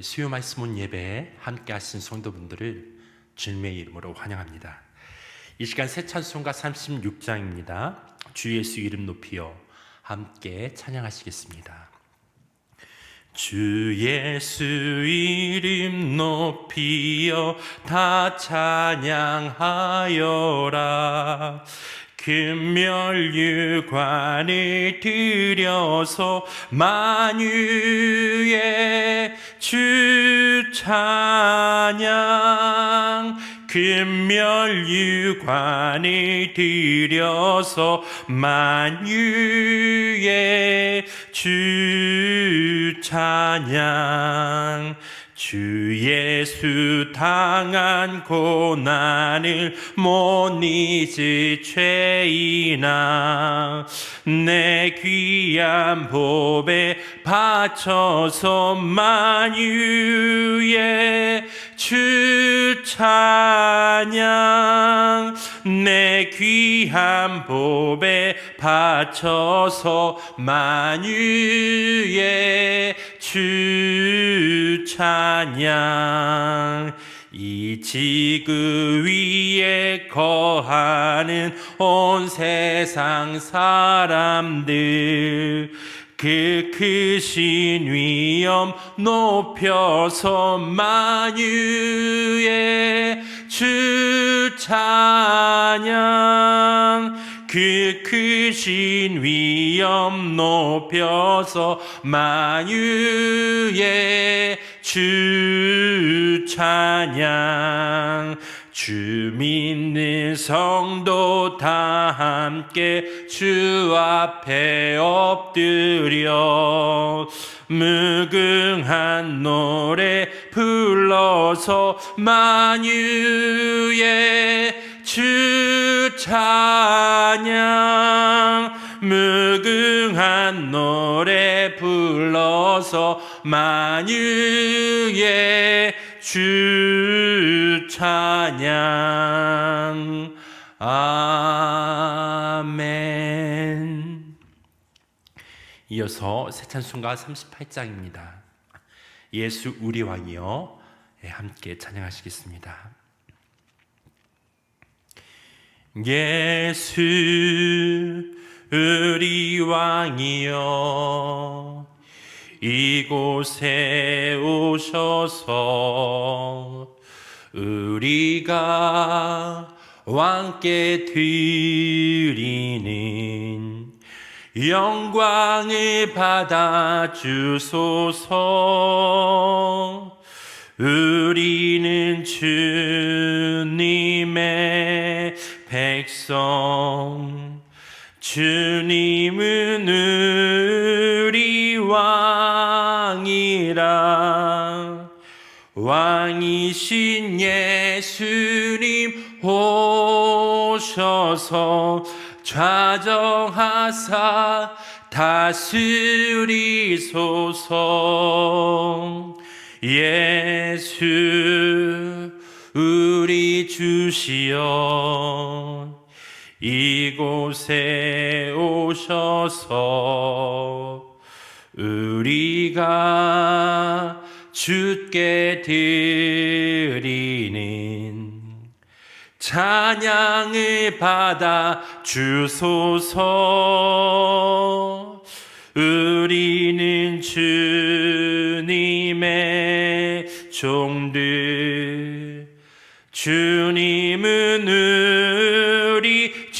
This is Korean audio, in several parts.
수요 말씀 예배에 함께 하신 성도분들을 주님의 이름으로 환영합니다. 이 시간 새 찬송가 36장입니다. 주 예수 이름 높이여 함께 찬양하시겠습니다. 주 예수 이름 높이여 다 찬양하여라. 금멸유관을 들여서 만유의 주 찬양. 금멸유관을 들여서 만유의 주 찬양. 주 예수 당한 고난을 못 잊을 죄인아, 내 귀한 보배 바쳐서 만유의 주 찬양. 내 귀한 보배 바쳐서 만유의 주 찬양. 이 지구 위에 거하는 온 세상 사람들, 그 크신 위엄 높여서 만유의 주 찬양. 그 크신 위엄 높여서 만유의 주 찬양. 주 믿는 성도 다 함께 주 앞에 엎드려 무궁한 노래 불러서 만유의 주 찬양. 무궁한 노래 불러서 만유의 주 찬양. 아멘. 이어서 새 찬송가 38장입니다. 예수 우리 왕이여 함께 찬양하시겠습니다. 예수 우리 왕이여 이곳에 오셔서 우리가 왕께 드리는 영광을 받아 주소서. 우리는 주님의 백성, 주님은 우리 왕이라. 왕이신 예수님 오셔서 좌정하사 다스리소서. 예수 우리 주시여 이곳에 오셔서 우리가 주께 드리는 찬양을 받아 주소서. 우리는 주님의 종들, 주님은 우리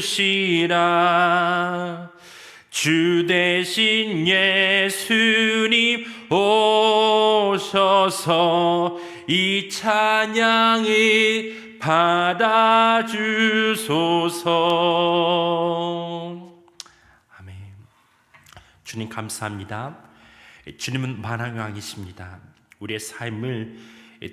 주시라. 주 대신 예수님 오셔서 이 찬양을 받아 주소서. 아멘. 주님 감사합니다. 주님은 만왕의 왕이십니다. 우리의 삶을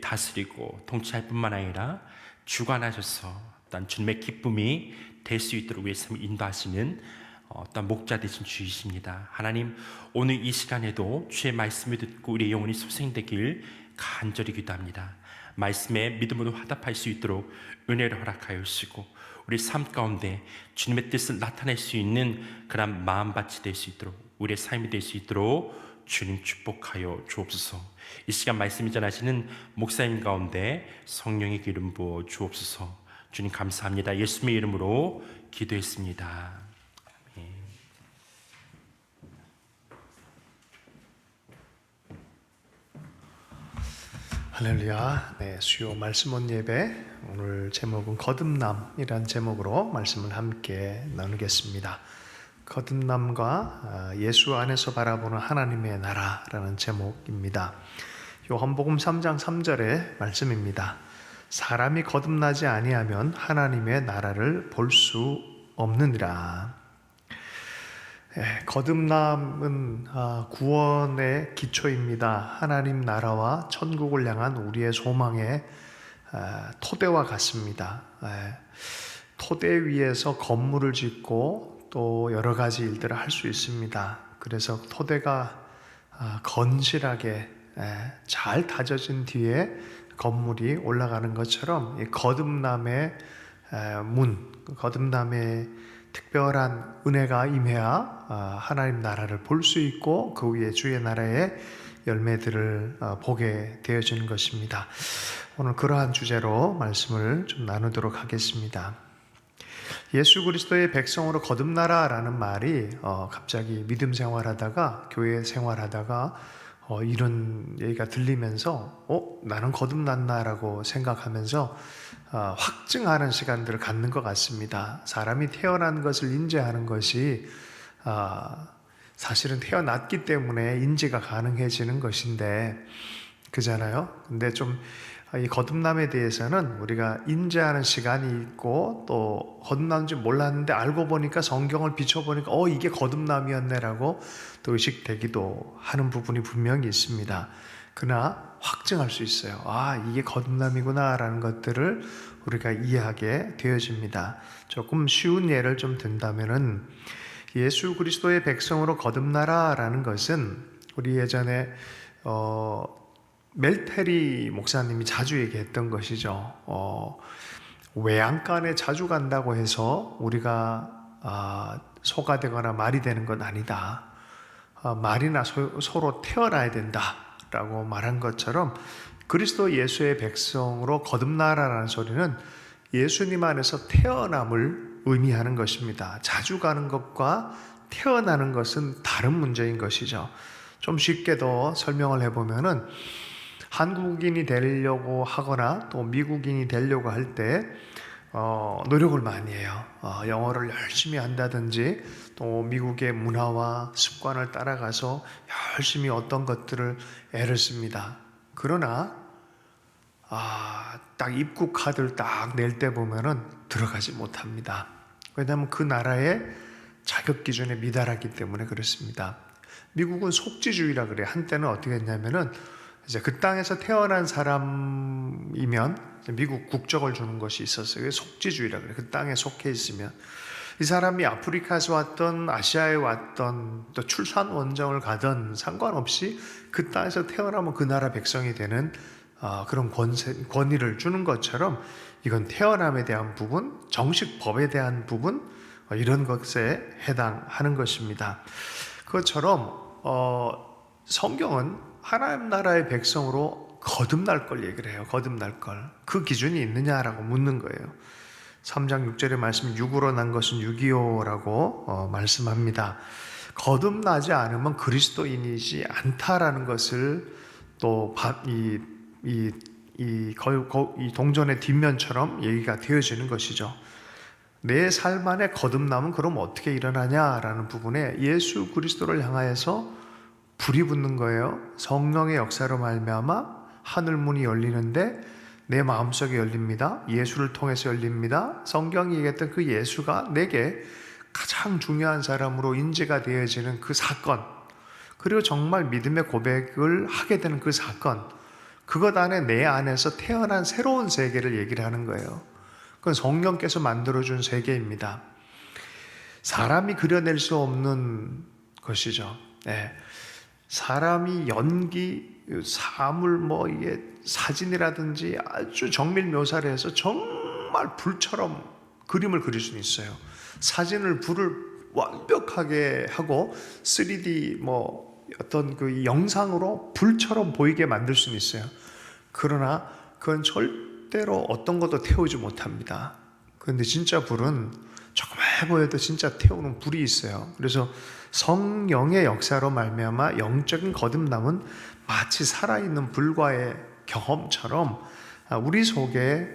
다스리고 통치할 뿐만 아니라 주관하셔서 어떤 주님의 기쁨이 될 수 있도록 우리의 삶을 인도하시는 어떤 목자 되신 주이십니다. 하나님, 오늘 이 시간에도 주의 말씀을 듣고 우리의 영혼이 소생되길 간절히 기도합니다. 말씀에 믿음으로 화답할 수 있도록 은혜를 허락하여 주시고 우리 삶 가운데 주님의 뜻을 나타낼 수 있는 그런 마음밭이 될 수 있도록, 우리의 삶이 될 수 있도록 주님 축복하여 주옵소서. 이 시간 말씀이 전하시는 목사님 가운데 성령의 기름 부어 주옵소서. 주님 감사합니다. 예수님의 이름으로 기도했습니다. 아멘. 할렐루야. 네, 수요 말씀 온 예배, 오늘 제목은 거듭남이란 제목으로 말씀을 함께 나누겠습니다. 거듭남과 예수 안에서 바라보는 하나님의 나라라는 제목입니다. 요한복음 3장 3절의 말씀입니다. 사람이 거듭나지 아니하면 하나님의 나라를 볼 수 없느니라. 거듭남은 구원의 기초입니다. 하나님 나라와 천국을 향한 우리의 소망의 토대와 같습니다. 토대 위에서 건물을 짓고 또 여러 가지 일들을 할 수 있습니다. 그래서 토대가 건실하게 잘 다져진 뒤에 건물이 올라가는 것처럼 이 거듭남의 거듭남의 특별한 은혜가 임해야 하나님 나라를 볼 수 있고 그 위에 주의 나라의 열매들을 보게 되어지는 것입니다. 오늘 그러한 주제로 말씀을 좀 나누도록 하겠습니다. 예수 그리스도의 백성으로 거듭나라라는 말이 갑자기 믿음 생활하다가 교회 생활하다가 이런 얘기가 들리면서 나는 거듭났나라고 생각하면서 확증하는 시간들을 갖는 것 같습니다. 사람이 태어난 것을 인지하는 것이 사실은 태어났기 때문에 인지가 가능해지는 것인데 그잖아요. 근데 좀 이 거듭남에 대해서는 우리가 인지하는 시간이 있고 또 거듭남인지 몰랐는데 알고 보니까 성경을 비춰보니까 이게 거듭남이었네라고 또 의식되기도 하는 부분이 분명히 있습니다. 그러나 확증할 수 있어요. 이게 거듭남이구나 라는 것들을 우리가 이해하게 되어집니다. 조금 쉬운 예를 좀 든다면은 예수 그리스도의 백성으로 거듭나라 라는 것은 우리 예전에 멜테리 목사님이 자주 얘기했던 것이죠. 외양간에 자주 간다고 해서 우리가 소가 되거나 말이 되는 건 아니다. 말이나 소로 태어나야 된다라고 말한 것처럼 그리스도 예수의 백성으로 거듭나라라는 소리는 예수님 안에서 태어남을 의미하는 것입니다. 자주 가는 것과 태어나는 것은 다른 문제인 것이죠. 좀 쉽게 더 설명을 해보면은 한국인이 되려고 하거나 또 미국인이 되려고 할 때 노력을 많이 해요. 영어를 열심히 한다든지 또 미국의 문화와 습관을 따라가서 열심히 어떤 것들을 애를 씁니다. 그러나 딱 입국 카드를 딱 낼 때 보면은 들어가지 못합니다. 왜냐하면 그 나라의 자격 기준에 미달하기 때문에 그렇습니다. 미국은 속지주의라 그래요. 한때는 어떻게 했냐면은 이제 그 땅에서 태어난 사람이면 미국 국적을 주는 것이 있었어요. 그게 속지주의라 그래요. 그 땅에 속해 있으면 이 사람이 아프리카에서 왔던 아시아에 왔던 또 출산 원정을 가던 상관없이 그 땅에서 태어나면 그 나라 백성이 되는 그런 권위를 주는 것처럼 이건 태어남에 대한 부분, 정식 법에 대한 부분 이런 것에 해당하는 것입니다. 그것처럼 성경은 하나님 나라의 백성으로 거듭날 걸 얘기를 해요. 거듭날 걸. 그 기준이 있느냐라고 묻는 거예요. 3장 6절의 말씀, 육으로 난 것은 육이요라고 말씀합니다. 거듭나지 않으면 그리스도인이지 않다라는 것을 또 이 동전의 뒷면처럼 얘기가 되어지는 것이죠. 내 삶 안에 거듭남은 그럼 어떻게 일어나냐라는 부분에 예수 그리스도를 향하여서 불이 붙는 거예요. 성령의 역사로 말미암아 하늘 문이 열리는데 내 마음속에 열립니다. 예수를 통해서 열립니다. 성경이 얘기했던 그 예수가 내게 가장 중요한 사람으로 인지가 되어지는 그 사건, 그리고 정말 믿음의 고백을 하게 되는 그 사건, 그것 안에 내 안에서 태어난 새로운 세계를 얘기를 하는 거예요. 그건 성령께서 만들어준 세계입니다. 사람이 그려낼 수 없는 것이죠. 사람이 연기, 사물, 이게 사진이라든지 아주 정밀 묘사를 해서 정말 불처럼 그림을 그릴 수는 있어요. 사진을 불을 완벽하게 하고 3D 어떤 그 영상으로 불처럼 보이게 만들 수는 있어요. 그러나 그건 절대로 어떤 것도 태우지 못합니다. 그런데 진짜 불은 조그맣게 보여도 진짜 태우는 불이 있어요. 그래서 성령의 역사로 말미암아 영적인 거듭남은 마치 살아있는 불과의 경험처럼 우리 속에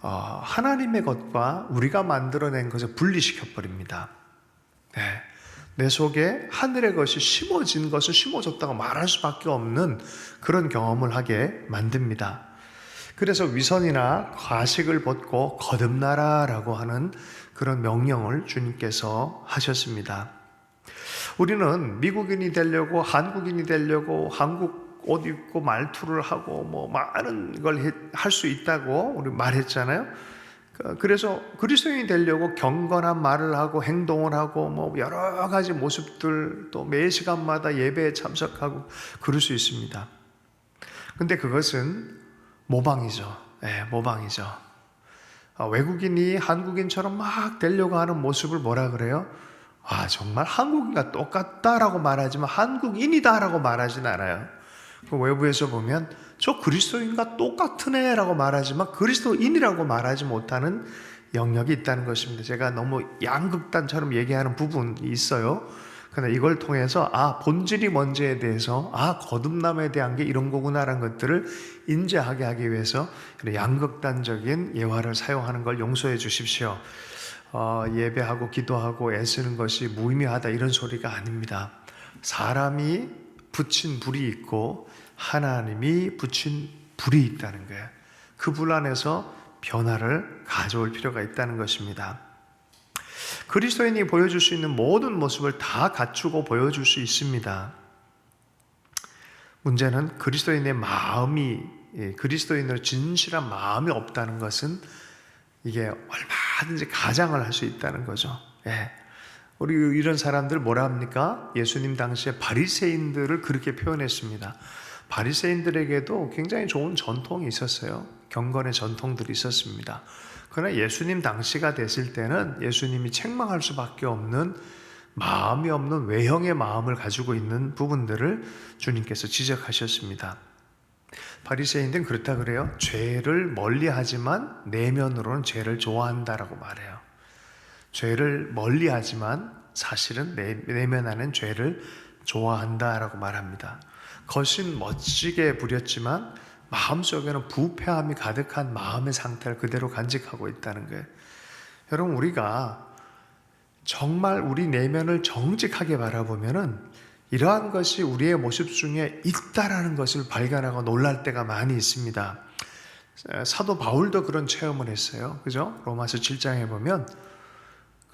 하나님의 것과 우리가 만들어낸 것을 분리시켜 버립니다. 네. 내 속에 하늘의 것이 심어진 것을 심어졌다고 말할 수밖에 없는 그런 경험을 하게 만듭니다. 그래서 위선이나 과식을 벗고 거듭나라라고 하는 그런 명령을 주님께서 하셨습니다. 우리는 미국인이 되려고, 한국인이 되려고, 한국 옷 입고 말투를 하고 뭐 많은 걸 할 수 있다고 우리 말했잖아요. 그래서 그리스도인이 되려고 경건한 말을 하고 행동을 하고 뭐 여러 가지 모습들, 또 매 시간마다 예배에 참석하고 그럴 수 있습니다. 근데 그것은 모방이죠. 네, 모방이죠. 외국인이 한국인처럼 막 되려고 하는 모습을 뭐라 그래요? 정말 한국인과 똑같다라고 말하지만 한국인이다라고 말하진 않아요. 그 외부에서 보면 저 그리스도인과 똑같은 애라고 말하지만 그리스도인이라고 말하지 못하는 영역이 있다는 것입니다. 제가 너무 양극단처럼 얘기하는 부분이 있어요. 그런데 이걸 통해서 본질이 뭔지에 대해서 거듭남에 대한 게 이런 거구나라는 것들을 인지하게 하기 위해서 양극단적인 예화를 사용하는 걸 용서해 주십시오. 예배하고 기도하고 애쓰는 것이 무의미하다 이런 소리가 아닙니다. 사람이 붙인 불이 있고 하나님이 붙인 불이 있다는 거예요. 그 불 안에서 변화를 가져올 필요가 있다는 것입니다. 그리스도인이 보여줄 수 있는 모든 모습을 다 갖추고 보여줄 수 있습니다. 문제는 그리스도인의 마음이, 그리스도인으로 진실한 마음이 없다는 것은 이게 얼마든지 가장을 할 수 있다는 거죠. 우리 이런 사람들 뭐라 합니까? 예수님 당시에 바리새인들을 그렇게 표현했습니다. 바리새인들에게도 굉장히 좋은 전통이 있었어요. 경건의 전통들이 있었습니다. 그러나 예수님 당시가 됐을 때는 예수님이 책망할 수밖에 없는 마음이 없는 외형의 마음을 가지고 있는 부분들을 주님께서 지적하셨습니다. 바리새인들은 그렇다 그래요. 죄를 멀리하지만 내면으로는 죄를 좋아한다라고 말해요. 죄를 멀리하지만 사실은 내면 안엔 죄를 좋아한다라고 말합니다. 겉은 멋지게 부렸지만 마음속에는 부패함이 가득한 마음의 상태를 그대로 간직하고 있다는 거예요. 여러분, 우리가 정말 우리 내면을 정직하게 바라보면은 이러한 것이 우리의 모습 중에 있다라는 것을 발견하고 놀랄 때가 많이 있습니다. 사도 바울도 그런 체험을 했어요. 그죠? 로마서 7장에 보면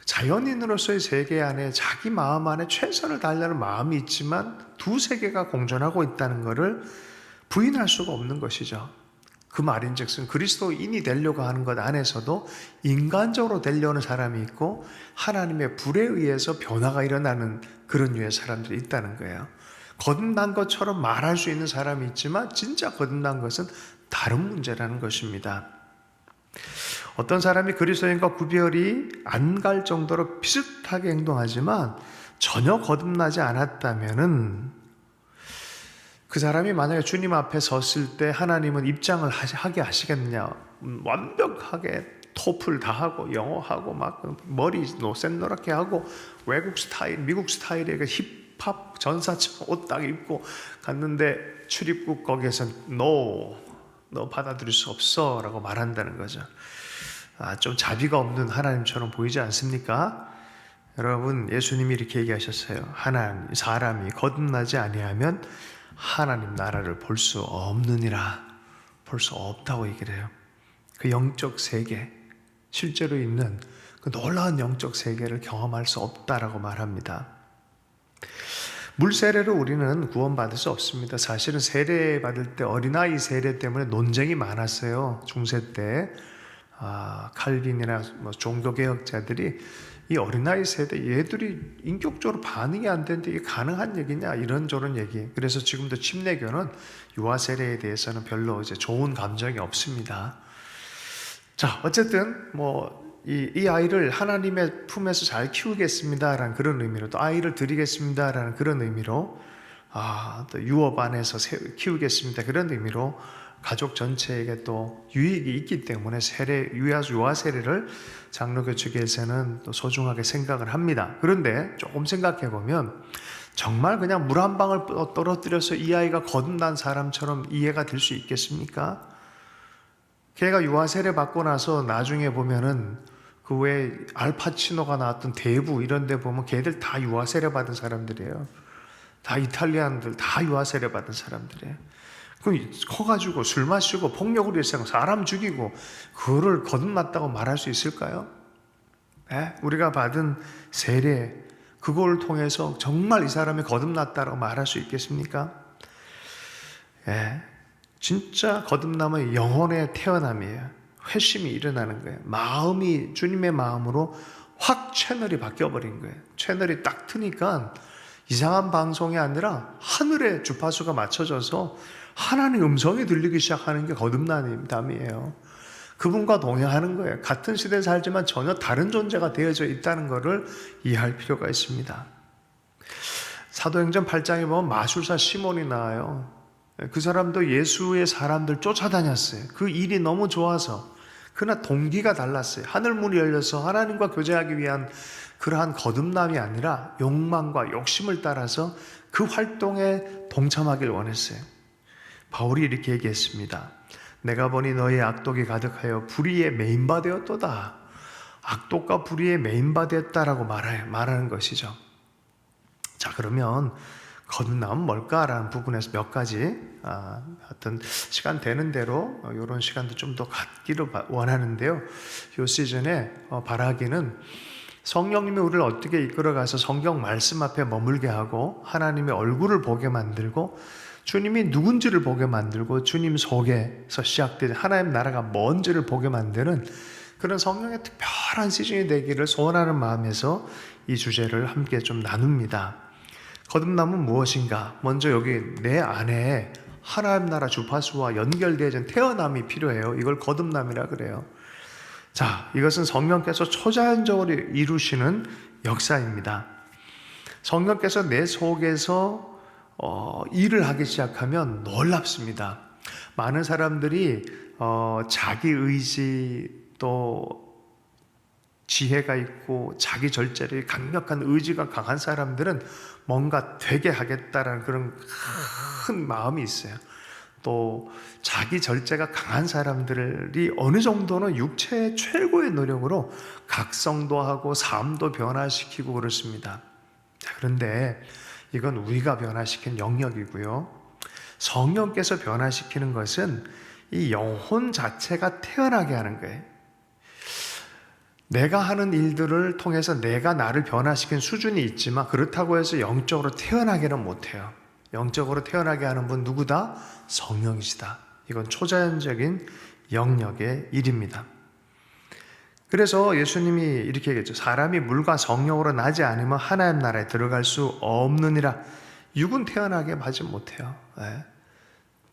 자연인으로서의 세계 안에 자기 마음 안에 최선을 다하려는 마음이 있지만 두 세계가 공존하고 있다는 것을 부인할 수가 없는 것이죠. 그 말인즉슨 그리스도인이 되려고 하는 것 안에서도 인간적으로 되려는 사람이 있고 하나님의 불에 의해서 변화가 일어나는 그런 류의 사람들이 있다는 거예요. 거듭난 것처럼 말할 수 있는 사람이 있지만 진짜 거듭난 것은 다른 문제라는 것입니다. 어떤 사람이 그리스도인과 구별이 안 갈 정도로 비슷하게 행동하지만 전혀 거듭나지 않았다면은 그 사람이 만약에 주님 앞에 섰을 때 하나님은 입장을 하게 하시겠느냐? 완벽하게 토플 다 하고 영어하고 막 머리 노랗게 하고 외국 스타일, 미국 스타일의 그 힙합 전사처럼 옷 딱 입고 갔는데 출입국 거기에서 너 받아들일 수 없어 라고 말한다는 거죠. 좀 자비가 없는 하나님처럼 보이지 않습니까? 여러분, 예수님이 이렇게 얘기하셨어요. 사람이 거듭나지 아니하면 하나님 나라를 볼 수 없느니라. 볼 수 없다고 얘기를 해요. 그 영적 세계, 실제로 있는 그 놀라운 영적 세계를 경험할 수 없다라고 말합니다. 물 세례로 우리는 구원받을 수 없습니다. 사실은 세례 받을 때 어린아이 세례 때문에 논쟁이 많았어요. 중세 때 칼빈이나 종교개혁자들이 이 어린아이 세대 얘들이 인격적으로 반응이 안 되는데 이게 가능한 얘기냐 이런저런 얘기. 그래서 지금도 침례교는 유아 세례에 대해서는 별로 이제 좋은 감정이 없습니다. 자, 어쨌든 이 아이를 하나님의 품에서 잘 키우겠습니다라는 그런 의미로, 또 아이를 드리겠습니다라는 그런 의미로 또 유업 안에서 키우겠습니다. 그런 의미로 가족 전체에게 또 유익이 있기 때문에 유아 세례를 장로교측에서는 또 소중하게 생각을 합니다. 그런데 조금 생각해 보면 정말 그냥 물 한 방울 떨어뜨려서 이 아이가 거듭난 사람처럼 이해가 될 수 있겠습니까? 걔가 유아 세례 받고 나서 나중에 보면은 그 외에 알파치노가 나왔던 대부 이런 데 보면 걔들 다 유아 세례 받은 사람들이에요. 다 이탈리안들 다 유아 세례 받은 사람들이에요. 그럼 커가지고 술 마시고 폭력을 일으키고 사람 죽이고 그거를 거듭났다고 말할 수 있을까요? 우리가 받은 세례 그걸 통해서 정말 이 사람이 거듭났다고 말할 수 있겠습니까? 진짜 거듭남은 영혼의 태어남이에요. 회심이 일어나는 거예요. 마음이 주님의 마음으로 확 채널이 바뀌어버린 거예요. 채널이 딱 트니까 이상한 방송이 아니라 하늘의 주파수가 맞춰져서 하나님의 음성이 들리기 시작하는 게 거듭남이에요. 그분과 동행하는 거예요. 같은 시대에 살지만 전혀 다른 존재가 되어져 있다는 것을 이해할 필요가 있습니다. 사도행전 8장에 보면 마술사 시몬이 나와요. 그 사람도 예수의 사람들 쫓아다녔어요. 그 일이 너무 좋아서. 그러나 동기가 달랐어요. 하늘문이 열려서 하나님과 교제하기 위한 그러한 거듭남이 아니라 욕망과 욕심을 따라서 그 활동에 동참하길 원했어요. 바울이 이렇게 얘기했습니다. 내가 보니 너의 악독이 가득하여 불의에 메인바 되었도다. 악독과 불의에 메인바 되었다라고 말하는 것이죠. 자, 그러면 거듭남은 뭘까라는 부분에서 몇 가지 어떤 시간 되는 대로 이런 시간도 좀 더 갖기를 원하는데요. 이 시즌에 바라기는 성령님이 우리를 어떻게 이끌어가서 성경 말씀 앞에 머물게 하고 하나님의 얼굴을 보게 만들고 주님이 누군지를 보게 만들고 주님 속에서 시작된 하나님 나라가 뭔지를 보게 만드는 그런 성령의 특별한 시즌이 되기를 소원하는 마음에서 이 주제를 함께 좀 나눕니다. 거듭남은 무엇인가? 먼저 여기 내 안에 하나님 나라 주파수와 연결되어진 태어남이 필요해요. 이걸 거듭남이라 그래요. 자, 이것은 성령께서 초자연적으로 이루시는 역사입니다. 성령께서 내 속에서 일을 하기 시작하면 놀랍습니다. 많은 사람들이 자기 의지 또 지혜가 있고 자기 절제력이 강력한 의지가 강한 사람들은 뭔가 되게 하겠다라는 그런 큰 마음이 있어요. 또 자기 절제가 강한 사람들이 어느 정도는 육체의 최고의 노력으로 각성도 하고 삶도 변화시키고 그렇습니다. 자, 그런데 이건 우리가 변화시킨 영역이고요. 성령께서 변화시키는 것은 이 영혼 자체가 태어나게 하는 거예요. 내가 하는 일들을 통해서 내가 나를 변화시킨 수준이 있지만 그렇다고 해서 영적으로 태어나게는 못해요. 영적으로 태어나게 하는 분 누구다? 성령이시다. 이건 초자연적인 영역의 일입니다. 그래서 예수님이 이렇게 얘기했죠. 사람이 물과 성령으로 나지 않으면 하나님 나라에 들어갈 수 없느니라. 육은 태어나게 하지 못해요.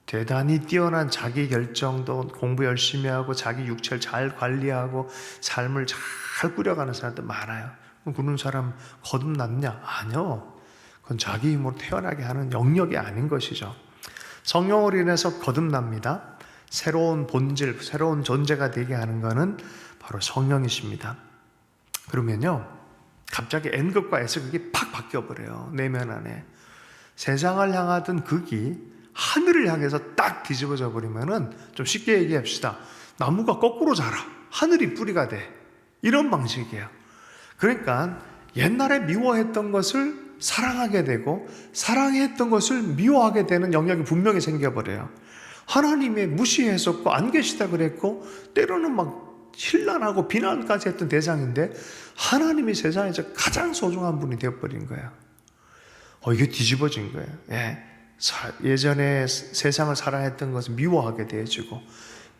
대단히 뛰어난 자기 결정도 공부 열심히 하고 자기 육체를 잘 관리하고 삶을 잘 꾸려가는 사람들 많아요. 그런 사람 거듭났냐? 아니요. 그건 자기 힘으로 태어나게 하는 영역이 아닌 것이죠. 성령으로 인해서 거듭납니다. 새로운 본질, 새로운 존재가 되게 하는 것은 바로 성령이십니다. 그러면요, 갑자기 N극과 S극이 팍 바뀌어버려요. 내면 안에. 세상을 향하던 극이 하늘을 향해서 딱 뒤집어져 버리면은 좀 쉽게 얘기합시다. 나무가 거꾸로 자라. 하늘이 뿌리가 돼. 이런 방식이에요. 그러니까 옛날에 미워했던 것을 사랑하게 되고 사랑했던 것을 미워하게 되는 영역이 분명히 생겨버려요. 하나님의 무시했었고 안 계시다 그랬고 때로는 막 신란하고 비난까지 했던 대상인데 하나님이 세상에서 가장 소중한 분이 되어버린 거예요. 이게 뒤집어진 거예요. 예전에 세상을 사랑했던 것을 미워하게 되어지고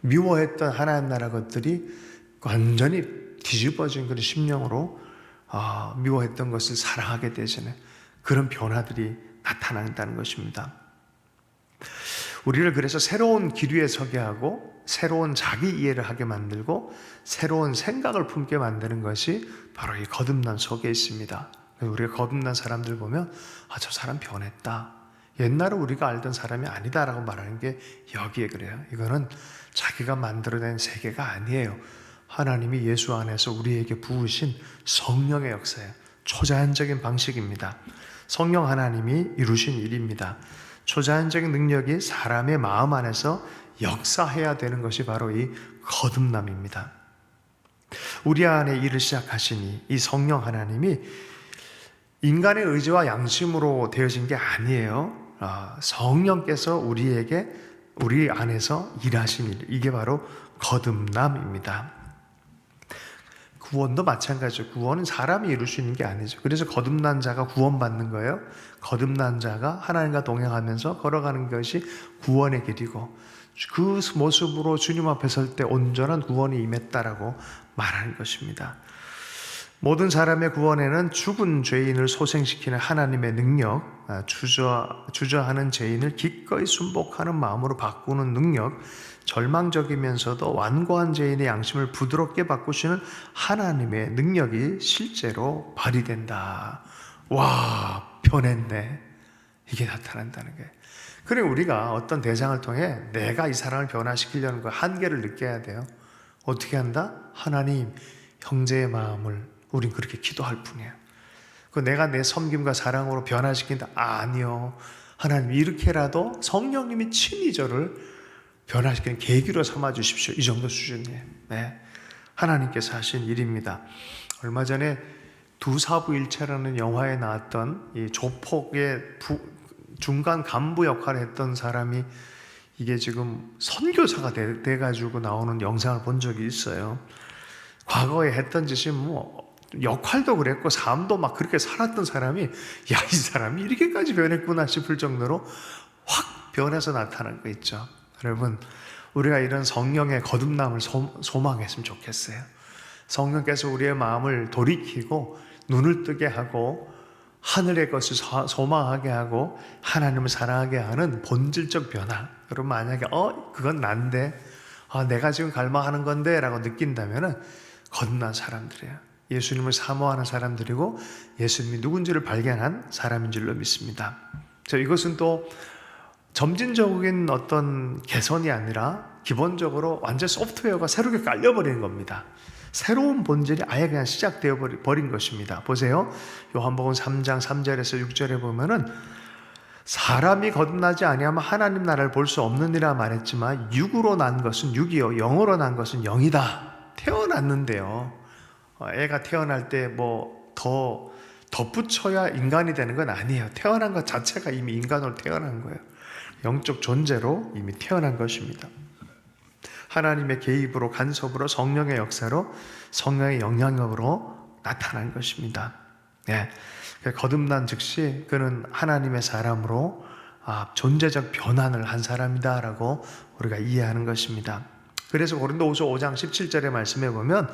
미워했던 하나님 나라 것들이 완전히 뒤집어진 그런 심령으로 미워했던 것을 사랑하게 되시는 그런 변화들이 나타난다는 것입니다. 우리를 그래서 새로운 기류에 서게 하고 새로운 자기 이해를 하게 만들고 새로운 생각을 품게 만드는 것이 바로 이 거듭남 속에 있습니다. 우리가 거듭난 사람들 보면 저 사람 변했다. 옛날에 우리가 알던 사람이 아니다라고 말하는 게 여기에 그래요. 이거는 자기가 만들어낸 세계가 아니에요. 하나님이 예수 안에서 우리에게 부으신 성령의 역사예요. 초자연적인 방식입니다. 성령 하나님이 이루신 일입니다. 초자연적인 능력이 사람의 마음 안에서 역사해야 되는 것이 바로 이 거듭남입니다. 우리 안에 일을 시작하시니 이 성령 하나님이 인간의 의지와 양심으로 되어진 게 아니에요. 성령께서 우리 안에서 일하신 일, 이게 바로 거듭남입니다. 구원도 마찬가지죠. 구원은 사람이 이룰 수 있는 게 아니죠. 그래서 거듭난 자가 구원받는 거예요. 거듭난 자가 하나님과 동행하면서 걸어가는 것이 구원의 길이고, 그 모습으로 주님 앞에 설 때 온전한 구원이 임했다라고 말하는 것입니다. 모든 사람의 구원에는 죽은 죄인을 소생시키는 하나님의 능력, 주저하는 죄인을 기꺼이 순복하는 마음으로 바꾸는 능력, 절망적이면서도 완고한 죄인의 양심을 부드럽게 바꾸시는 하나님의 능력이 실제로 발휘된다. 와, 변했네. 이게 나타난다는 거예요. 그래, 우리가 어떤 대상을 통해 내가 이 사람을 변화시키려는 그 한계를 느껴야 돼요. 어떻게 한다? 하나님, 형제의 마음을 우린 그렇게 기도할 뿐이에요. 내가 내 섬김과 사랑으로 변화시킨다? 아니요. 하나님, 이렇게라도 성령님이 친히 저를 변화시키는 계기로 삼아 주십시오. 이 정도 수준이에요. 네. 하나님께서 하신 일입니다. 얼마 전에 두사부일체라는 영화에 나왔던 이 조폭의 중간 간부 역할을 했던 사람이 이게 지금 선교사가 돼가지고 나오는 영상을 본 적이 있어요. 과거에 했던 짓이 역할도 그랬고 삶도 막 그렇게 살았던 사람이, 야, 이 사람이 이렇게까지 변했구나 싶을 정도로 확 변해서 나타난 거 있죠. 여러분, 우리가 이런 성령의 거듭남을 소망했으면 좋겠어요. 성령께서 우리의 마음을 돌이키고 눈을 뜨게 하고 하늘의 것을 소망하게 하고 하나님을 사랑하게 하는 본질적 변화. 여러분, 만약에 그건 난데, 내가 지금 갈망하는 건데 라고 느낀다면 거듭난 사람들이에요. 예수님을 사모하는 사람들이고 예수님이 누군지를 발견한 사람인 줄로 믿습니다. 이것은 또 점진적인 어떤 개선이 아니라 기본적으로 완전 소프트웨어가 새롭게 깔려버리는 겁니다. 새로운 본질이 아예 그냥 시작되어 버린 것입니다. 보세요. 요한복음 3장 3절에서 6절에 보면은 사람이 거듭나지 아니하면 하나님 나라를 볼 수 없느니라 말했지만 육으로 난 것은 육이요 영으로 난 것은 영이다. 태어났는데요. 애가 태어날 때 더 덧붙여야 인간이 되는 건 아니에요. 태어난 것 자체가 이미 인간으로 태어난 거예요. 영적 존재로 이미 태어난 것입니다. 하나님의 개입으로, 간섭으로, 성령의 역사로, 성령의 영향력으로 나타난 것입니다. 네. 거듭난 즉시 그는 하나님의 사람으로 존재적 변환을 한 사람이다라고 우리가 이해하는 것입니다. 그래서 고린도후서 5장 17절의 말씀에 보면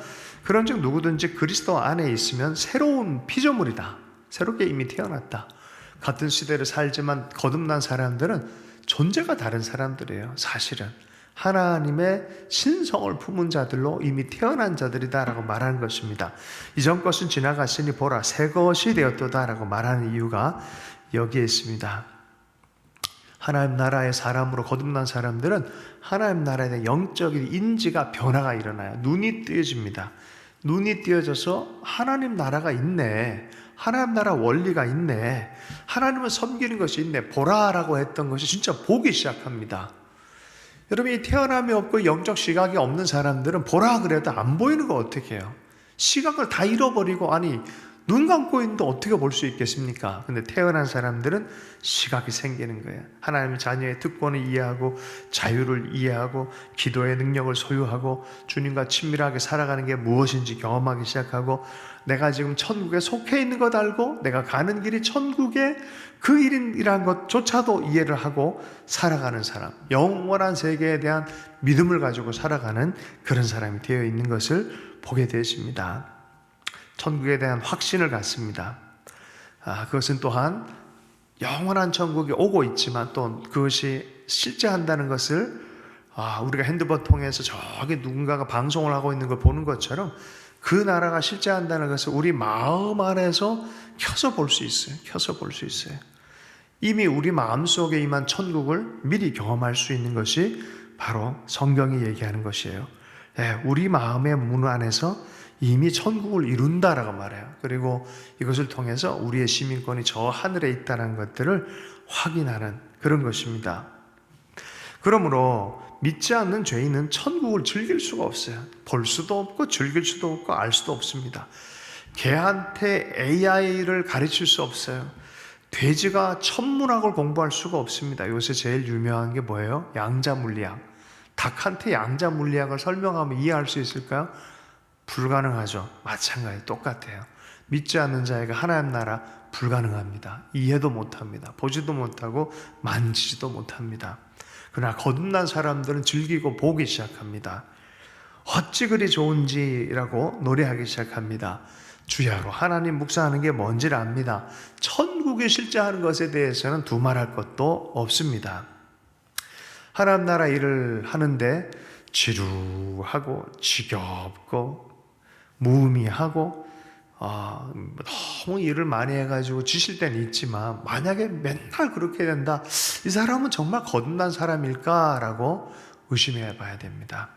그런즉 누구든지 그리스도 안에 있으면 새로운 피조물이다. 새롭게 이미 태어났다. 같은 시대를 살지만 거듭난 사람들은 존재가 다른 사람들이에요. 사실은 하나님의 신성을 품은 자들로 이미 태어난 자들이다라고 말하는 것입니다. 이전 것은 지나갔으니 보라 새 것이 되었도다라고 말하는 이유가 여기에 있습니다. 하나님 나라의 사람으로 거듭난 사람들은 하나님 나라에 대한 영적인 인지가 변화가 일어나요. 눈이 띄어집니다. 눈이 띄어져서 하나님 나라가 있네. 하나님 나라 원리가 있네. 하나님을 섬기는 것이 있네. 보라라고 했던 것이 진짜 보기 시작합니다. 여러분, 이 태어남이 없고 영적 시각이 없는 사람들은 보라 그래도 안 보이는 거 어떻게 해요? 시각을 다 잃어버리고, 눈 감고 있는데 어떻게 볼 수 있겠습니까? 근데 태어난 사람들은 시각이 생기는 거예요. 하나님의 자녀의 특권을 이해하고 자유를 이해하고 기도의 능력을 소유하고 주님과 친밀하게 살아가는 게 무엇인지 경험하기 시작하고 내가 지금 천국에 속해 있는 것 알고 내가 가는 길이 천국의 그 일이라는 것조차도 이해를 하고 살아가는 사람, 영원한 세계에 대한 믿음을 가지고 살아가는 그런 사람이 되어 있는 것을 보게 되십니다. 천국에 대한 확신을 갖습니다. 그것은 또한 영원한 천국이 오고 있지만 또 그것이 실제한다는 것을 우리가 핸드폰 통해서 저기 누군가가 방송을 하고 있는 걸 보는 것처럼 그 나라가 실제한다는 것을 우리 마음 안에서 켜서 볼 수 있어요. 켜서 볼 수 있어요. 이미 우리 마음속에 임한 천국을 미리 경험할 수 있는 것이 바로 성경이 얘기하는 것이에요. 우리 마음의 문 안에서 이미 천국을 이룬다라고 말해요. 그리고 이것을 통해서 우리의 시민권이 저 하늘에 있다는 것들을 확인하는 그런 것입니다. 그러므로 믿지 않는 죄인은 천국을 즐길 수가 없어요. 볼 수도 없고 즐길 수도 없고 알 수도 없습니다. 개한테 AI를 가르칠 수 없어요. 돼지가 천문학을 공부할 수가 없습니다. 요새 제일 유명한 게 뭐예요? 양자물리학. 닭한테 양자물리학을 설명하면 이해할 수 있을까요? 불가능하죠. 마찬가지 똑같아요. 믿지 않는 자에게 하나님 나라 불가능합니다. 이해도 못합니다. 보지도 못하고 만지지도 못합니다. 그러나 거듭난 사람들은 즐기고 보기 시작합니다. 어찌 그리 좋은지라고 노래하기 시작합니다. 주야로 하나님 묵상하는 게 뭔지를 압니다. 천국이 실제하는 것에 대해서는 두말할 것도 없습니다. 하나님 나라 일을 하는데 지루하고 지겹고 무의미하고 너무 일을 많이 해가지고 지칠 때는 있지만 만약에 맨날 그렇게 된다, 이 사람은 정말 거듭난 사람일까라고 의심해 봐야 됩니다.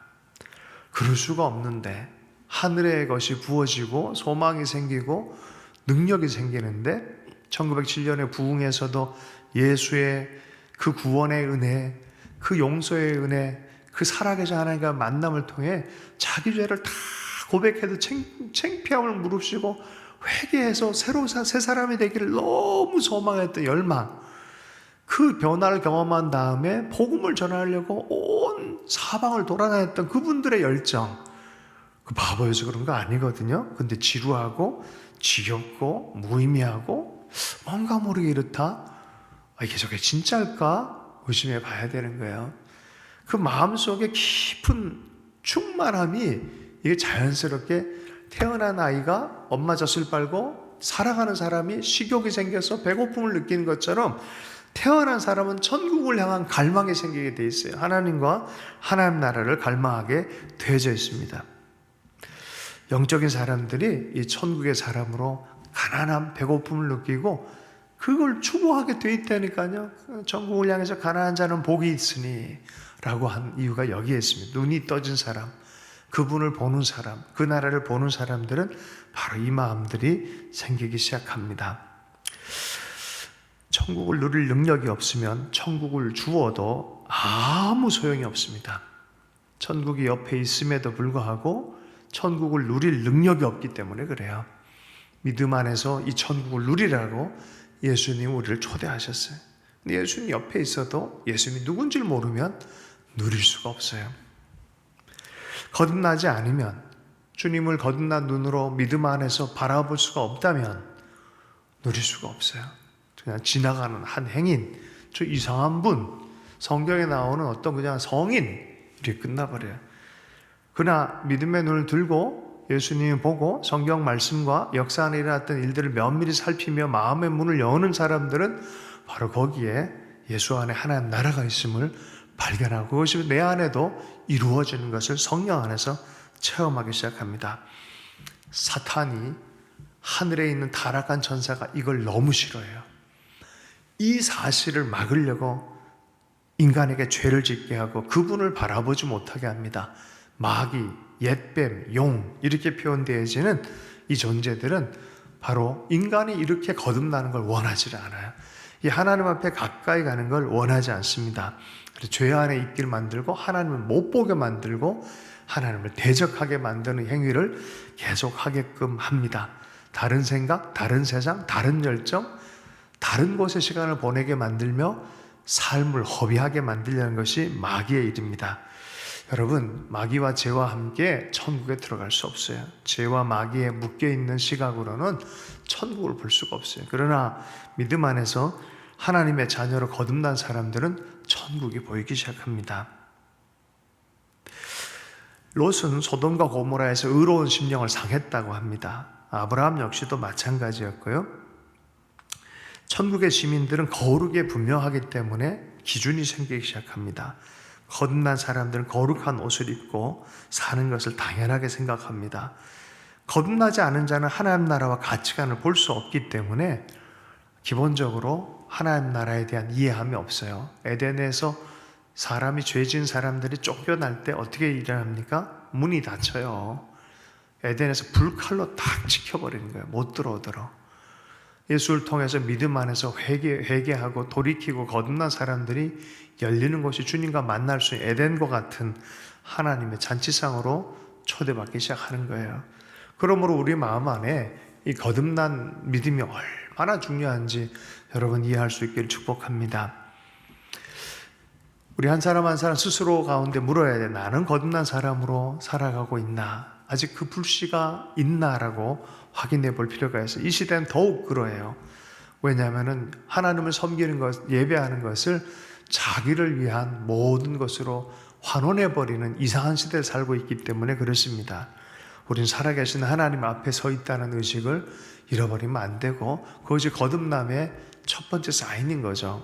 그럴 수가 없는데 하늘의 것이 부어지고 소망이 생기고 능력이 생기는데 1907년에 부흥에서도 예수의 그 구원의 은혜, 그 용서의 은혜, 그 살아계신 하나님과 만남을 통해 자기 죄를 다 고백해도 창피함을 무릅쓰고 회개해서 새로 새 사람이 되기를 너무 소망했던 열망, 그 변화를 경험한 다음에 복음을 전하려고 온 사방을 돌아다녔던 그분들의 열정, 그 바보여서 그런 거 아니거든요. 근데 지루하고 지겹고 무의미하고 뭔가 모르게 이렇다, 이게 저게 진짜일까 의심해 봐야 되는 거예요. 그 마음속에 깊은 충만함이 이게 자연스럽게 태어난 아이가 엄마 젖을 빨고 살아가는 사람이 식욕이 생겨서 배고픔을 느끼는 것처럼 태어난 사람은 천국을 향한 갈망이 생기게 돼 있어요. 하나님과 하나님 나라를 갈망하게 되어져 있습니다. 영적인 사람들이 이 천국의 사람으로 가난함, 배고픔을 느끼고 그걸 추구하게 돼 있다니까요. 천국을 향해서 가난한 자는 복이 있으니 라고 한 이유가 여기에 있습니다. 눈이 떠진 사람, 그분을 보는 사람, 그 나라를 보는 사람들은 바로 이 마음들이 생기기 시작합니다. 천국을 누릴 능력이 없으면 천국을 주어도 아무 소용이 없습니다. 천국이 옆에 있음에도 불구하고 천국을 누릴 능력이 없기 때문에 그래요. 믿음 안에서 이 천국을 누리라고 예수님 우리를 초대하셨어요. 근데 예수님 옆에 있어도 예수님이 누군지를 모르면 누릴 수가 없어요. 거듭나지 않으면, 주님을 거듭난 눈으로 믿음 안에서 바라볼 수가 없다면 누릴 수가 없어요. 그냥 지나가는 한 행인, 저 이상한 분, 성경에 나오는 어떤 그냥 성인, 이렇게 끝나버려요. 그러나 믿음의 눈을 들고 예수님을 보고 성경 말씀과 역사 안에 일어났던 일들을 면밀히 살피며 마음의 문을 여는 사람들은 바로 거기에 예수 안에 하나님 나라가 있음을 발견하고 그것이 내 안에도 이루어지는 것을 성령 안에서 체험하기 시작합니다. 사탄이, 하늘에 있는 타락한 천사가 이걸 너무 싫어해요. 이 사실을 막으려고 인간에게 죄를 짓게 하고 그분을 바라보지 못하게 합니다. 마귀, 옛뱀, 용 이렇게 표현되어지는 이 존재들은 바로 인간이 이렇게 거듭나는 걸 원하지 않아요. 이 하나님 앞에 가까이 가는 걸 원하지 않습니다. 그래서 죄 안에 있기를 만들고 하나님을 못 보게 만들고 하나님을 대적하게 만드는 행위를 계속하게끔 합니다. 다른 생각, 다른 세상, 다른 열정, 다른 곳에 시간을 보내게 만들며 삶을 허비하게 만들려는 것이 마귀의 일입니다. 여러분, 마귀와 죄와 함께 천국에 들어갈 수 없어요. 죄와 마귀에 묶여있는 시각으로는 천국을 볼 수가 없어요. 그러나 믿음 안에서 하나님의 자녀로 거듭난 사람들은 천국이 보이기 시작합니다. 롯은 소돔과 고모라에서 의로운 심령을 상했다고 합니다. 아브라함 역시도 마찬가지였고요. 천국의 시민들은 거룩에 분명하기 때문에 기준이 생기기 시작합니다. 거듭난 사람들은 거룩한 옷을 입고 사는 것을 당연하게 생각합니다. 거듭나지 않은 자는 하나님 나라와 가치관을 볼 수 없기 때문에 기본적으로 하나님 나라에 대한 이해함이 없어요. 에덴에서 사람이 죄진 사람들이 쫓겨날 때 어떻게 일어납니까? 문이 닫혀요. 에덴에서 불칼로 딱 지켜버리는 거예요. 못 들어오도록. 예수를 통해서 믿음 안에서 회개하고 돌이키고 거듭난 사람들이 열리는 곳이 주님과 만날 수 있는 에덴과 같은 하나님의 잔치상으로 초대받기 시작하는 거예요. 그러므로 우리 마음 안에 이 거듭난 믿음이 얼마나 중요한지 여러분 이해할 수 있기를 축복합니다. 우리 한 사람 한 사람 스스로 가운데 물어야 돼. 나는 거듭난 사람으로 살아가고 있나? 아직 그 불씨가 있나라고 확인해 볼 필요가 있어요. 이 시대는 더욱 그러해요. 왜냐하면 하나님을 섬기는 것, 예배하는 것을 자기를 위한 모든 것으로 환원해버리는 이상한 시대에 살고 있기 때문에 그렇습니다. 우린 살아계신 하나님 앞에 서 있다는 의식을 잃어버리면 안 되고 그것이 거듭남의 첫 번째 사인인 거죠.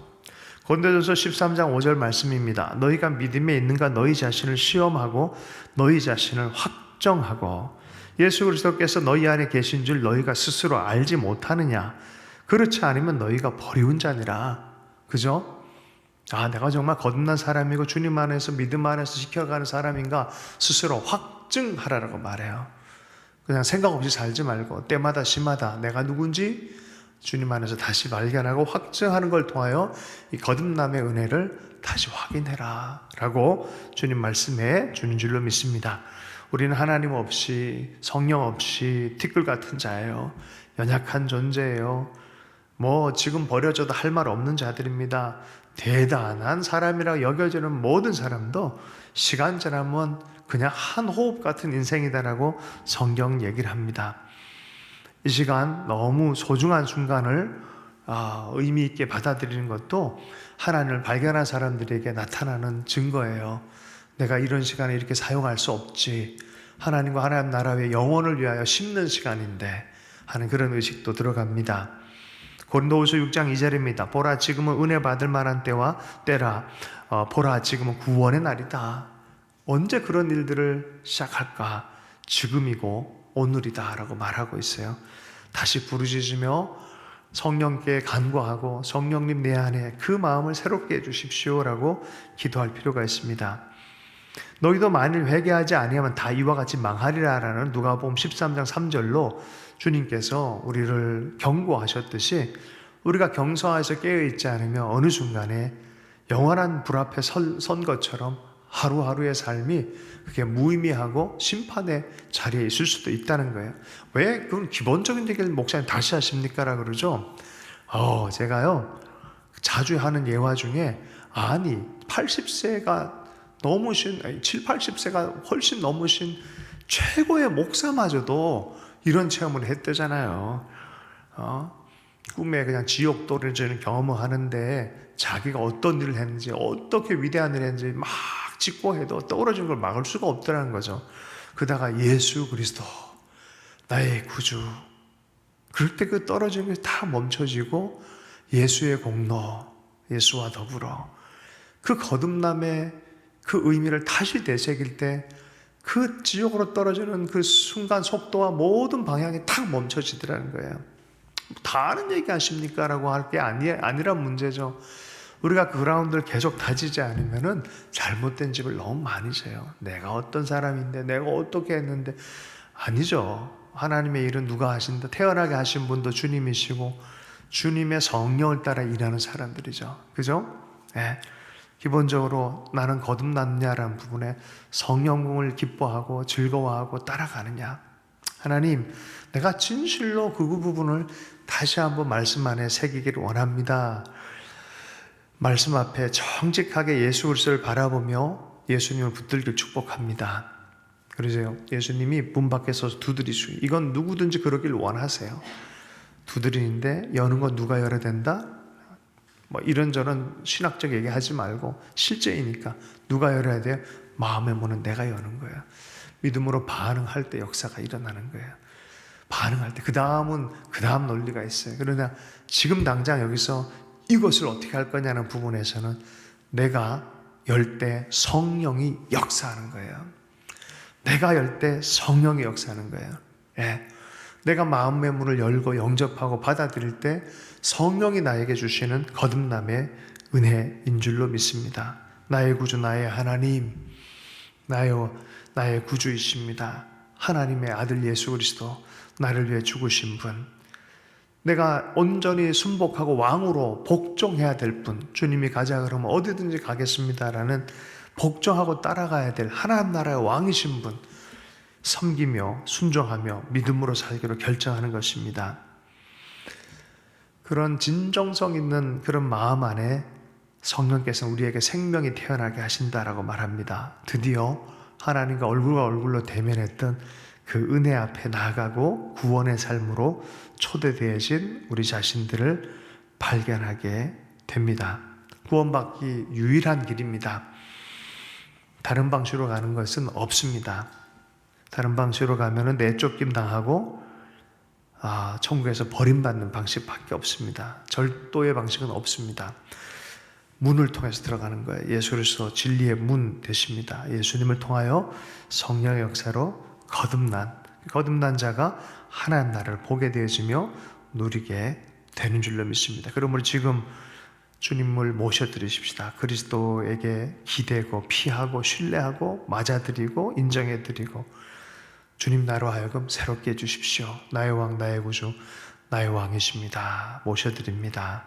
고린도전서 13장 5절 말씀입니다. 너희가 믿음에 있는가 너희 자신을 시험하고 너희 자신을 확정하고 예수 그리스도께서 너희 안에 계신 줄 너희가 스스로 알지 못하느냐. 그렇지 않으면 너희가 버리운 자니라. 그죠? 내가 정말 거듭난 사람이고 주님 안에서 믿음 안에서 지켜가는 사람인가 스스로 확증하라고 말해요. 그냥 생각 없이 살지 말고 때마다 시마다 내가 누군지 주님 안에서 다시 발견하고 확증하는 걸 통하여 이 거듭남의 은혜를 다시 확인해라 라고 주님 말씀해 주는 줄로 믿습니다. 우리는 하나님 없이 성령 없이 티끌 같은 자예요. 연약한 존재예요. 지금 버려져도 할 말 없는 자들입니다. 대단한 사람이라고 여겨지는 모든 사람도 시간 지나면 그냥 한 호흡 같은 인생이다라고 성경 얘기를 합니다. 이 시간 너무 소중한 순간을 의미 있게 받아들이는 것도 하나님을 발견한 사람들에게 나타나는 증거예요. 내가 이런 시간에 이렇게 사용할 수 없지. 하나님과 하나님 나라의 영혼을 위하여 심는 시간인데 하는 그런 의식도 들어갑니다. 고린도후서 6장 2절입니다. 보라 지금은 은혜 받을 만한 때라. 보라 지금은 구원의 날이다. 언제 그런 일들을 시작할까? 지금이고 오늘이다 라고 말하고 있어요. 다시 부르짖으며 성령께 간구하고 성령님 내 안에 그 마음을 새롭게 해주십시오 라고 기도할 필요가 있습니다. 너희도 만일 회개하지 아니하면 다 이와 같이 망하리라 라는 누가복음 13장 3절로 주님께서 우리를 경고하셨듯이 우리가 경성에서 깨어있지 않으면 어느 순간에 영원한 불 앞에 선 것처럼 하루하루의 삶이 그게 무의미하고 심판의 자리에 있을 수도 있다는 거예요. 왜 그런 기본적인 얘기를 목사님 다시 하십니까? 라 그러죠. 제가요 자주 하는 예화 중에 80세가 넘으신 80세가 훨씬 넘으신 최고의 목사마저도 이런 체험을 했대잖아요. 꿈에 그냥 지옥 떨어지는 경험을 하는데 자기가 어떤 일을 했는지 어떻게 위대한 일을 했는지 막 짓고 해도 떨어진 걸 막을 수가 없더라는 거죠. 그러다가 예수 그리스도 나의 구주 그럴 때 그 떨어지는 게 다 멈춰지고 예수의 공로 예수와 더불어 그 거듭남의 그 의미를 다시 되새길 때 그 지옥으로 떨어지는 그 순간 속도와 모든 방향이 탁 멈춰지더라는 거예요. 다 아는 얘기 하십니까? 라고 할 게 아니란 문제죠. 우리가 그 그라운드를 계속 다지지 않으면은 잘못된 집을 너무 많이 져요. 내가 어떤 사람인데 내가 어떻게 했는데 아니죠. 하나님의 일은 누가 하신다? 태어나게 하신 분도 주님이시고 주님의 성령을 따라 일하는 사람들이죠. 그죠? 네. 기본적으로 나는 거듭났냐라는 부분에 성령을 기뻐하고 즐거워하고 따라가느냐. 하나님, 내가 진실로 그 부분을 다시 한번 말씀 안에 새기기를 원합니다. 말씀 앞에 정직하게 예수 그리스도를 바라보며 예수님을 붙들길 축복합니다. 그러세요. 예수님이 문 밖에 서서 두드리시고 이건 누구든지 그러길 원하세요. 두드리는데 여는 건 누가 열어야 된다? 이런저런 신학적 얘기 하지 말고 실제이니까 누가 열어야 돼요? 마음의 문은 내가 여는 거예요. 믿음으로 반응할 때 역사가 일어나는 거예요. 반응할 때 그 다음 논리가 있어요. 그러나 지금 당장 여기서 이것을 어떻게 할 거냐는 부분에서는 내가 열 때 성령이 역사하는 거예요. 내가 열 때 성령이 역사하는 거예요. 예. 내가 마음의 문을 열고 영접하고 받아들일 때 성령이 나에게 주시는 거듭남의 은혜인 줄로 믿습니다. 나의 구주, 나의 하나님, 나의 구주이십니다. 하나님의 아들 예수 그리스도, 나를 위해 죽으신 분, 내가 온전히 순복하고 왕으로 복종해야 될 분, 주님이 가자 그러면 어디든지 가겠습니다라는 복종하고 따라가야 될 하나님 나라의 왕이신 분, 섬기며 순종하며 믿음으로 살기로 결정하는 것입니다. 그런 진정성 있는 그런 마음 안에 성령께서는 우리에게 생명이 태어나게 하신다라고 말합니다. 드디어 하나님과 얼굴과 얼굴로 대면했던 그 은혜 앞에 나아가고 구원의 삶으로 초대되어진 우리 자신들을 발견하게 됩니다. 구원받기 유일한 길입니다. 다른 방식으로 가는 것은 없습니다. 다른 방식으로 가면은 내쫓김 당하고 천국에서 버림받는 방식밖에 없습니다. 절도의 방식은 없습니다. 문을 통해서 들어가는 거예요. 예수 그리스도 진리의 문 되십니다. 예수님을 통하여 성령의 역사로 거듭난 자가 하나님 나라를 보게 되어지며 누리게 되는 줄로 믿습니다. 그러므로 지금 주님을 모셔드리십시다. 그리스도에게 기대고 피하고 신뢰하고 맞아드리고 인정해드리고 주님 나로 하여금 새롭게 해주십시오. 나의 왕, 나의 구주, 나의 왕이십니다. 모셔드립니다.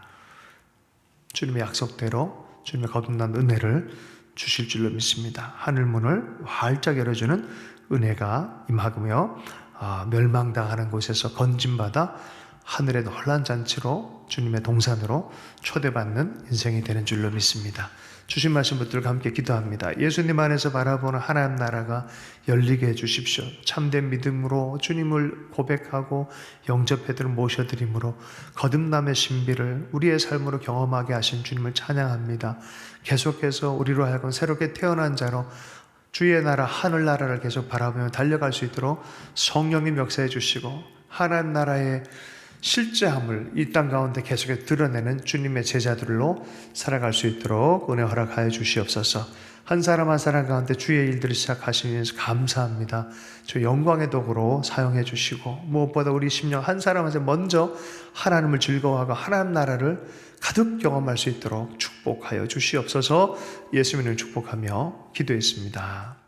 주님의 약속대로 주님의 거듭난 은혜를 주실 줄로 믿습니다. 하늘문을 활짝 열어주는 은혜가 임하며 멸망당하는 곳에서 건짐받아 하늘의 놀란 잔치로 주님의 동산으로 초대받는 인생이 되는 줄로 믿습니다. 주신 말씀 붙들고 함께 기도합니다. 예수님 안에서 바라보는 하나님 나라가 열리게 해주십시오. 참된 믿음으로 주님을 고백하고 영접해드려 모셔드림으로 거듭남의 신비를 우리의 삶으로 경험하게 하신 주님을 찬양합니다. 계속해서 우리로 하여금 새롭게 태어난 자로 주의 나라 하늘나라를 계속 바라보며 달려갈 수 있도록 성령님 역사해 주시고 하나님 나라의 실제함을 이 땅 가운데 계속해 드러내는 주님의 제자들로 살아갈 수 있도록 은혜 허락하여 주시옵소서. 한 사람 한 사람 가운데 주의 일들을 시작하시면서 감사합니다. 주 영광의 도구로 사용해 주시고 무엇보다 우리 심령 한 사람한테 먼저 하나님을 즐거워하고 하나님 나라를 가득 경험할 수 있도록 축복하여 주시옵소서. 예수님을 축복하며 기도했습니다.